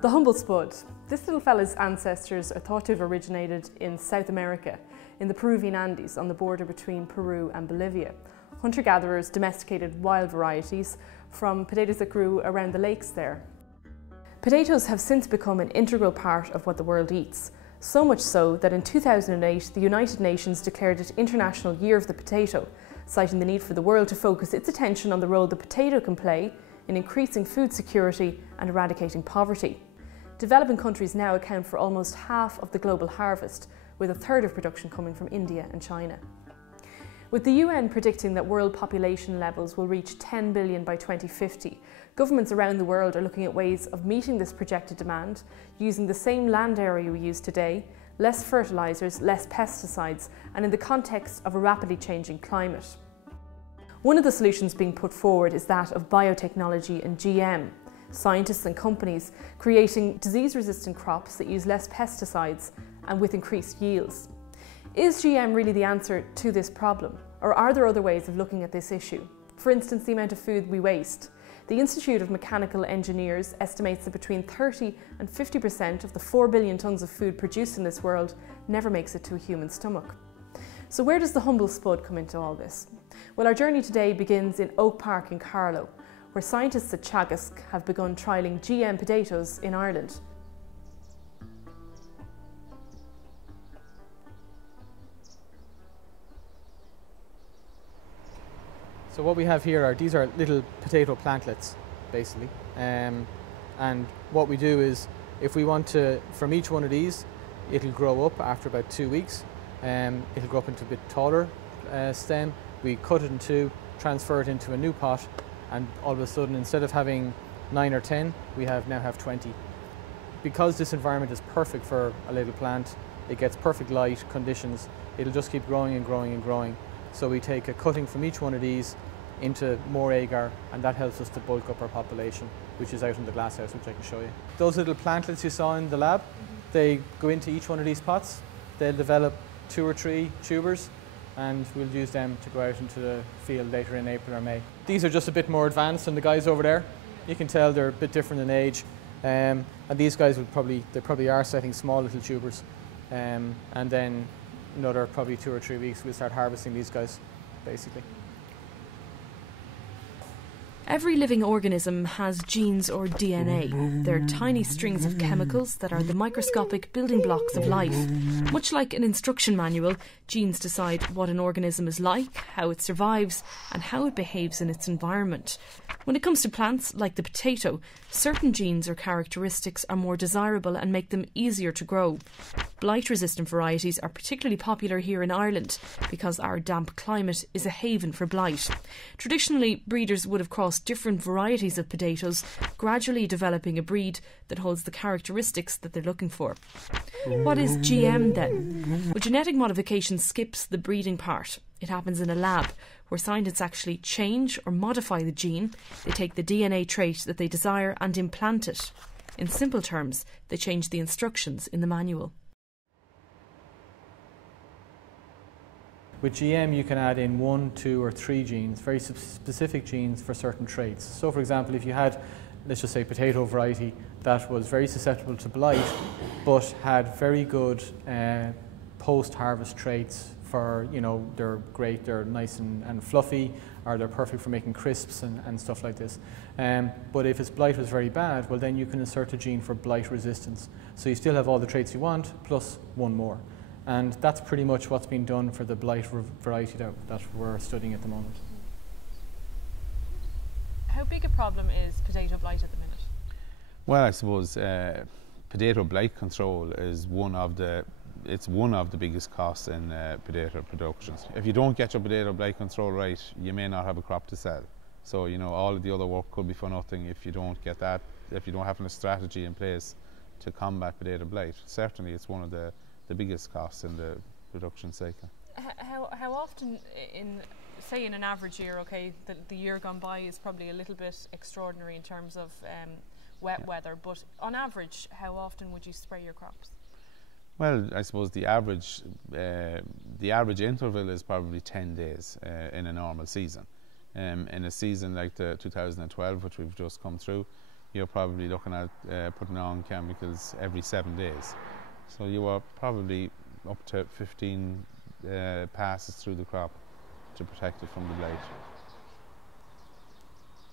The humble spud. This little fella's ancestors are thought to have originated in South America, in the Peruvian Andes on the border between Peru and Bolivia. Hunter-gatherers domesticated wild varieties from potatoes that grew around the lakes there. Potatoes have since become an integral part of what the world eats, so much so that in 2008 the United Nations declared it International Year of the Potato, citing the need for the world to focus its attention on the role the potato can play in increasing food security and eradicating poverty. Developing countries now account for almost half of the global harvest, with a third of production coming from India and China. With the UN predicting that world population levels will reach 10 billion by 2050, governments around the world are looking at ways of meeting this projected demand, using the same land area we use today, less fertilisers, less pesticides, and in the context of a rapidly changing climate. One of the solutions being put forward is that of biotechnology and GM. Scientists and companies creating disease-resistant crops that use less pesticides and with increased yields. Is GM really the answer to this problem, or are there other ways of looking at this issue? For instance, the amount of food we waste. The Institute of Mechanical Engineers estimates that between 30 and 50% of the 4 billion tonnes of food produced in this world never makes it to a human stomach. So where does the humble spud come into all this? Well, our journey today begins in Oak Park in Carlow, where scientists at Teagasc have begun trialling GM potatoes in Ireland. So what we have here these are little potato plantlets, basically. And what we do is, if we want to, from each one of these, it'll grow up after about 2 weeks. It'll grow up into a bit taller stem. We cut it in two, transfer it into a new pot, and all of a sudden, instead of having 9 or 10, we now have 20. Because this environment is perfect for a little plant, it gets perfect light conditions, it'll just keep growing and growing and growing. So we take a cutting from each one of these into more agar, and that helps us to bulk up our population, which is out in the glasshouse, which I can show you. Those little plantlets you saw in the lab, they go into each one of these pots. They'll develop 2 or 3 tubers, and we'll use them to go out into the field later in April or May. These are just a bit more advanced than the guys over there. You can tell they're a bit different in age, and these guys they probably are setting small little tubers, and then another probably 2 or 3 weeks we'll start harvesting these guys, basically. Every living organism has genes or DNA. They're tiny strings of chemicals that are the microscopic building blocks of life. Much like an instruction manual, genes decide what an organism is like, how it survives, and how it behaves in its environment. When it comes to plants, like the potato, certain genes or characteristics are more desirable and make them easier to grow. Blight-resistant varieties are particularly popular here in Ireland because our damp climate is a haven for blight. Traditionally, breeders would have crossed different varieties of potatoes, gradually developing a breed that holds the characteristics that they're looking for. What is GM then? Well, genetic modification skips the breeding part. It happens in a lab where scientists actually change or modify the gene. They take the DNA trait that they desire and implant it. In simple terms, they change the instructions in the manual. With GM, you can add in 1, 2, or 3 genes, very specific genes for certain traits. So, for example, if you had, let's just say, potato variety that was very susceptible to blight, but had very good post-harvest traits for, they're great, they're nice and fluffy, or they're perfect for making crisps and stuff like this. But if its blight was very bad, well, then you can insert a gene for blight resistance. So you still have all the traits you want, plus 1 more. And that's pretty much what's been done for the blight variety that we're studying at the moment. How big a problem is potato blight at the minute? Well, I suppose potato blight control is one of the biggest costs in potato productions. If you don't get your potato blight control right, you may not have a crop to sell. So, all of the other work could be for nothing if you don't get that, if you don't have a strategy in place to combat potato blight. Certainly, it's one of the biggest costs in the production cycle. How often, say in an average year, okay, the year gone by is probably a little bit extraordinary in terms of wet weather, but on average, how often would you spray your crops? Well, I suppose the average interval is probably 10 days in a normal season. In a season like the 2012, which we've just come through, you're probably looking at putting on chemicals every 7 days. So you are probably up to 15 passes through the crop to protect it from the blight.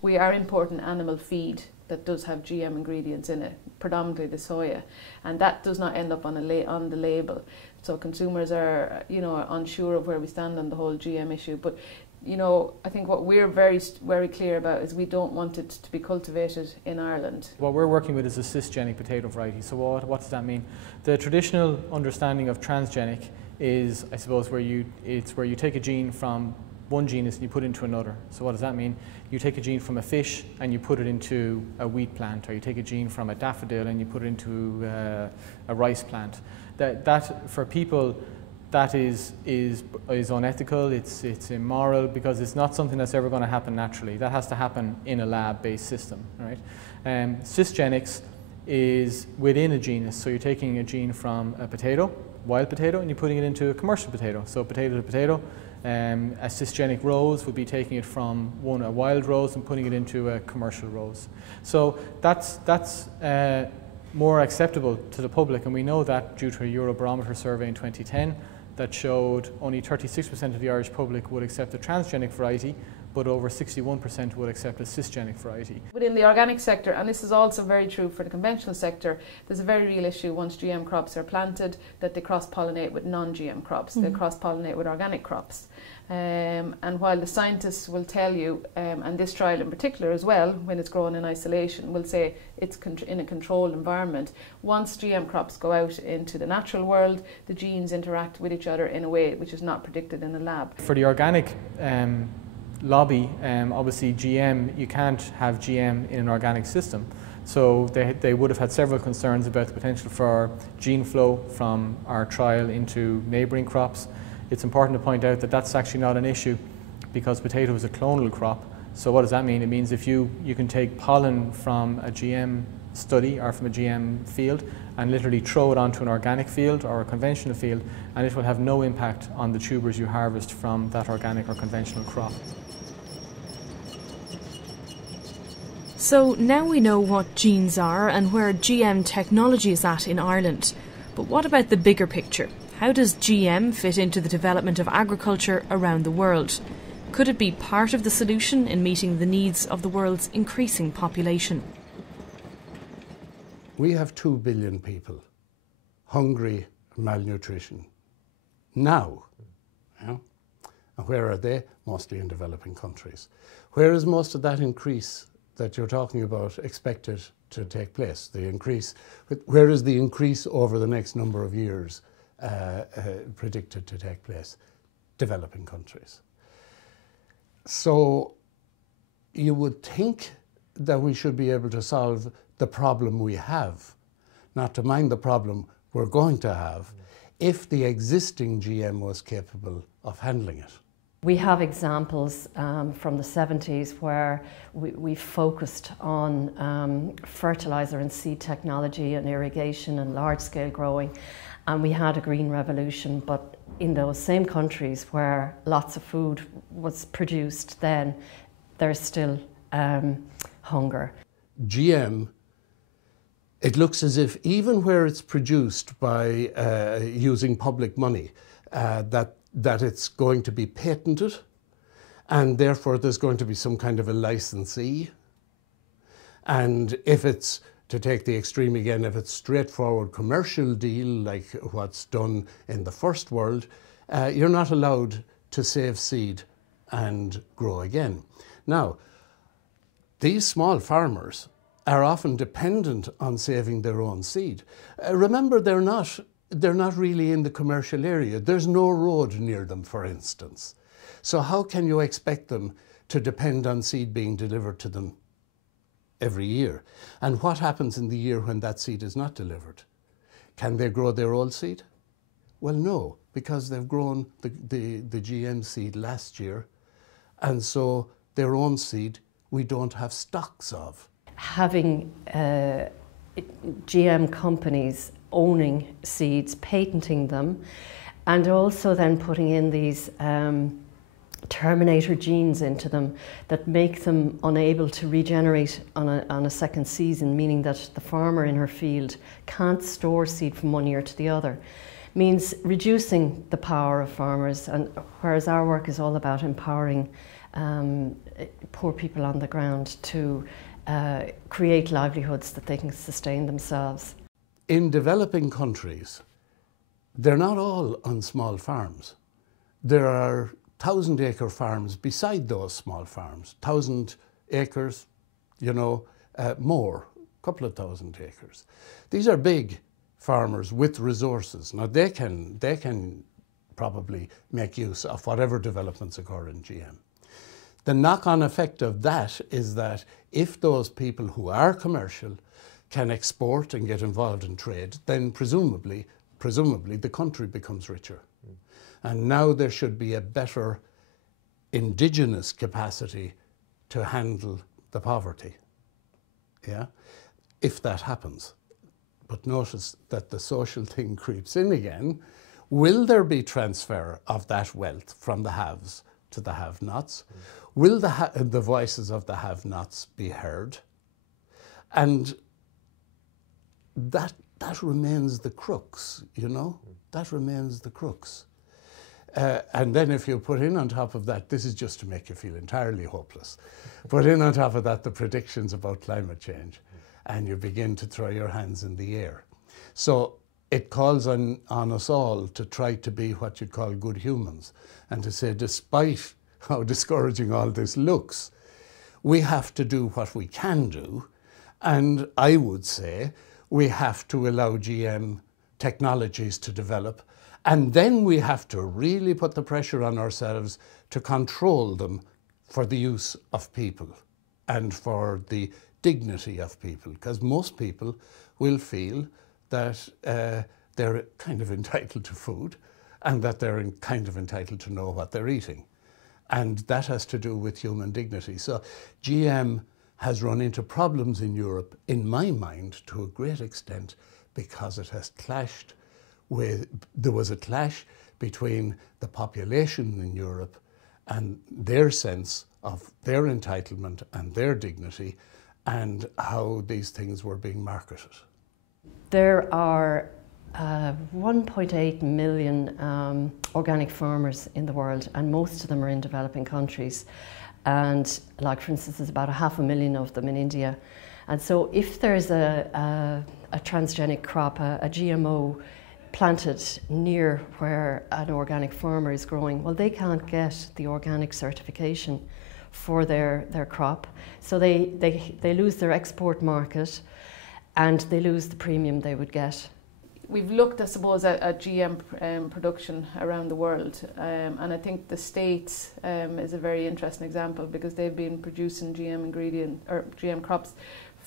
We are importing animal feed that does have GM ingredients in it, predominantly the soya, and that does not end up on the label. So consumers are, unsure of where we stand on the whole GM issue. But I think what we're very clear about is we don't want it to be cultivated in Ireland. What we're working with is a cisgenic potato variety. So what does that mean? The traditional understanding of transgenic is, I suppose, where you take a gene from one genus and you put it into another. So what does that mean? You take a gene from a fish and you put it into a wheat plant, or you take a gene from a daffodil and you put it into a rice plant. That for people, that is unethical, it's immoral, because it's not something that's ever going to happen naturally. That has to happen in a lab-based system, right? Cisgenics is within a genus, so you're taking a gene from a potato, wild potato, and you're putting it into a commercial potato. So potato to potato. A cisgenic rose would be taking it from a wild rose and putting it into a commercial rose. So that's more acceptable to the public, and we know that due to a Eurobarometer survey in 2010 that showed only 36% of the Irish public would accept a transgenic variety, but over 61% would accept a cisgenic variety. Within the organic sector, and this is also very true for the conventional sector, there's a very real issue once GM crops are planted that they cross-pollinate with non-GM crops, they cross-pollinate with organic crops. And while the scientists will tell you, and this trial in particular as well, when it's grown in isolation, will say it's in a controlled environment, once GM crops go out into the natural world, the genes interact with each other in a way which is not predicted in a lab. For the organic lobby, obviously GM, you can't have GM in an organic system. So they would have had several concerns about the potential for gene flow from our trial into neighbouring crops. It's important to point out that that's actually not an issue, because potato is a clonal crop. So what does that mean? It means if you can take pollen from a GM study or from a GM field and literally throw it onto an organic field or a conventional field, and it will have no impact on the tubers you harvest from that organic or conventional crop. So now we know what genes are and where GM technology is at in Ireland. But what about the bigger picture? How does GM fit into the development of agriculture around the world? Could it be part of the solution in meeting the needs of the world's increasing population? We have 2 billion people hungry and malnutrition now. Yeah? And where are they? Mostly in developing countries. Where is most of that increase that you're talking about expected to take place? The increase, where is the increase over the next number of years predicted to take place? Developing countries. So you would think that we should be able to solve the problem we have, not to mind the problem we're going to have, if the existing GM was capable of handling it. We have examples from the 70s where we focused on fertiliser and seed technology and irrigation and large-scale growing, and we had a green revolution. But in those same countries where lots of food was produced then, there's still hunger. GM, it looks as if even where it's produced by using public money, that it's going to be patented, and therefore there's going to be some kind of a licensee. And if it's, to take the extreme again, if it's straightforward commercial deal like what's done in the first world, you're not allowed to save seed and grow again. Now, these small farmers are often dependent on saving their own seed. Remember, they're not really in the commercial area. There's no road near them, for instance. So how can you expect them to depend on seed being delivered to them every year? And what happens in the year when that seed is not delivered? Can they grow their old seed? Well, no, because they've grown the GM seed last year, and so their own seed we don't have stocks of. Having GM companies owning seeds, patenting them, and also then putting in these terminator genes into them that make them unable to regenerate on a second season, meaning that the farmer in her field can't store seed from one year to the other, means reducing the power of farmers, and whereas our work is all about empowering poor people on the ground to create livelihoods that they can sustain themselves. In developing countries, they're not all on small farms. There are 1,000-acre farms beside those small farms. 1,000 acres, you know, more, a couple of thousand acres. These are big farmers with resources. Now they can probably make use of whatever developments occur in GM. The knock-on effect of that is that if those people who are commercial can export and get involved in trade, then presumably the country becomes richer. And now there should be a better indigenous capacity to handle the poverty, yeah, if that happens. But notice that the social thing creeps in again. Will there be transfer of that wealth from the haves to the have-nots? Will the voices of the have-nots be heard? And that remains the crux, you know? That remains the crux. And then if you put in on top of that, this is just to make you feel entirely hopeless, put in on top of that the predictions about climate change, and you begin to throw your hands in the air. So it calls on us all to try to be what you'd call good humans, and to say, despite how discouraging all this looks, we have to do what we can do, and I would say we have to allow GM technologies to develop, and then we have to really put the pressure on ourselves to control them for the use of people and for the dignity of people, because most people will feel that they're kind of entitled to food and that they're kind of entitled to know what they're eating. And that has to do with human dignity. So GM has run into problems in Europe, in my mind, to a great extent, because it has clashed with, there was a clash between the population in Europe and their sense of their entitlement and their dignity and how these things were being marketed. There are 1.8 million organic farmers in the world, and most of them are in developing countries. And like, for instance, there's about 500,000 of them in India. And so if there's a transgenic crop, a GMO planted near where an organic farmer is growing, well, they can't get the organic certification for their crop. So they lose their export market and they lose the premium they would get. We've looked, I suppose, at GM production around the world, and I think the States is a very interesting example, because they've been producing GM crops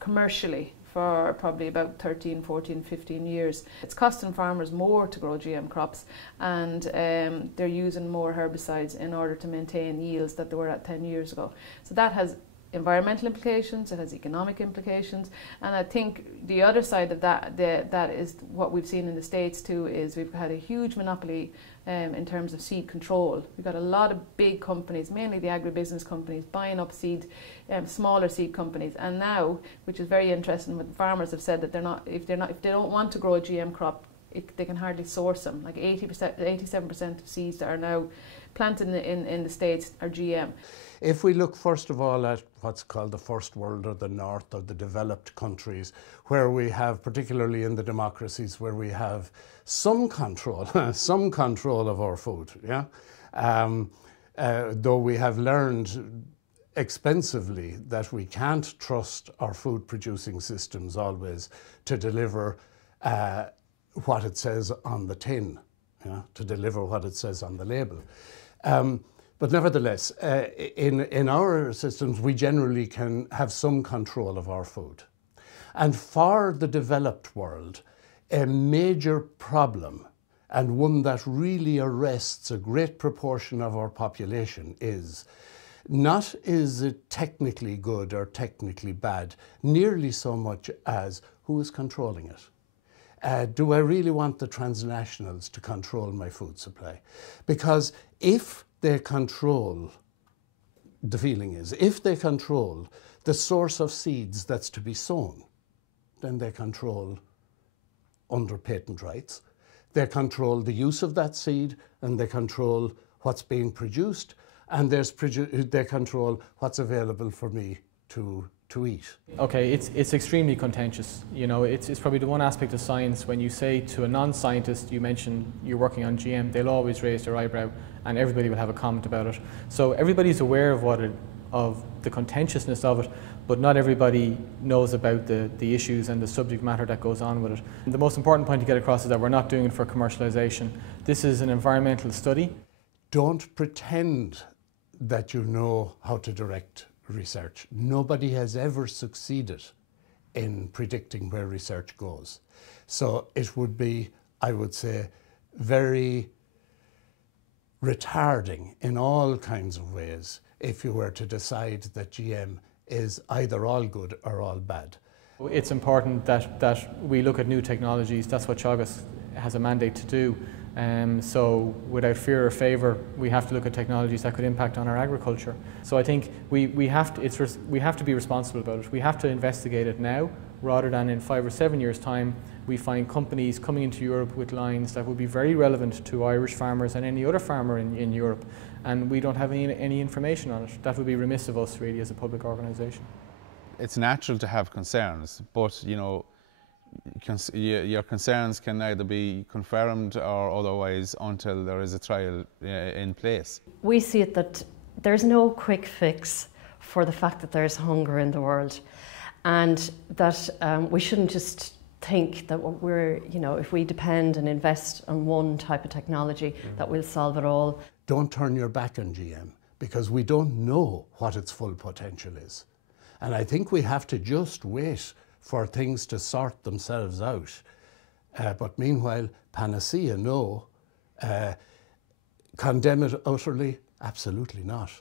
commercially for probably about 13, 14, 15 years. It's costing farmers more to grow GM crops, and they're using more herbicides in order to maintain yields that they were at 10 years ago. So that has environmental implications, it has economic implications, and I think the other side of that is what we've seen in the States too, is we've had a huge monopoly in terms of seed control. We've got a lot of big companies, mainly the agribusiness companies, buying up seed, smaller seed companies, and now, which is very interesting, what farmers have said, that if they don't want to grow a GM crop, they can hardly source them. Like 87% of seeds that are now planted in the States are GM. If we look first of all at what's called the first world, or the north, or the developed countries, where we have, particularly in the democracies, where we have some control, some control of our food, yeah? Though we have learned expensively that we can't trust our food producing systems always to deliver what it says on the tin, to deliver what it says on the label. But nevertheless, in our systems, we generally can have some control of our food. And for the developed world, a major problem, and one that really arrests a great proportion of our population, is not is it technically good or technically bad, nearly so much as who is controlling it. Do I really want the transnationals to control my food supply? Because if they control, the feeling is, if they control the source of seeds that's to be sown, then they control under patent rights. They control the use of that seed, and they control what's being produced, and they control what's available for me to eat. Okay, it's extremely contentious. You know, it's probably the one aspect of science when you say to a non-scientist, you mention you're working on GM, they'll always raise their eyebrow, and everybody will have a comment about it. So everybody's aware of the contentiousness of it, but not everybody knows about the issues and the subject matter that goes on with it. And the most important point to get across is that we're not doing it for commercialization. This is an environmental study. Don't pretend that you know how to direct research. Nobody has ever succeeded in predicting where research goes. So it would be, I would say, very retarding in all kinds of ways if you were to decide that GM is either all good or all bad. It's important that we look at new technologies. That's what Teagasc has a mandate to do. So without fear or favour, we have to look at technologies that could impact on our agriculture. So I think we have to be responsible about it. We have to investigate it now, rather than in 5 or 7 years' time we find companies coming into Europe with lines that would be very relevant to Irish farmers and any other farmer in Europe, and we don't have any information on it. That would be remiss of us, really, as a public organisation. It's natural to have concerns, but you know, your concerns can neither be confirmed or otherwise until there is a trial in place. We see it that there's no quick fix for the fact that there's hunger in the world, and that we shouldn't just think that if we depend and invest on one type of technology, that we'll solve it all. Don't turn your back on GM, because we don't know what its full potential is. And I think we have to just wait for things to sort themselves out. But meanwhile, panacea, no. Condemn it utterly? Absolutely not.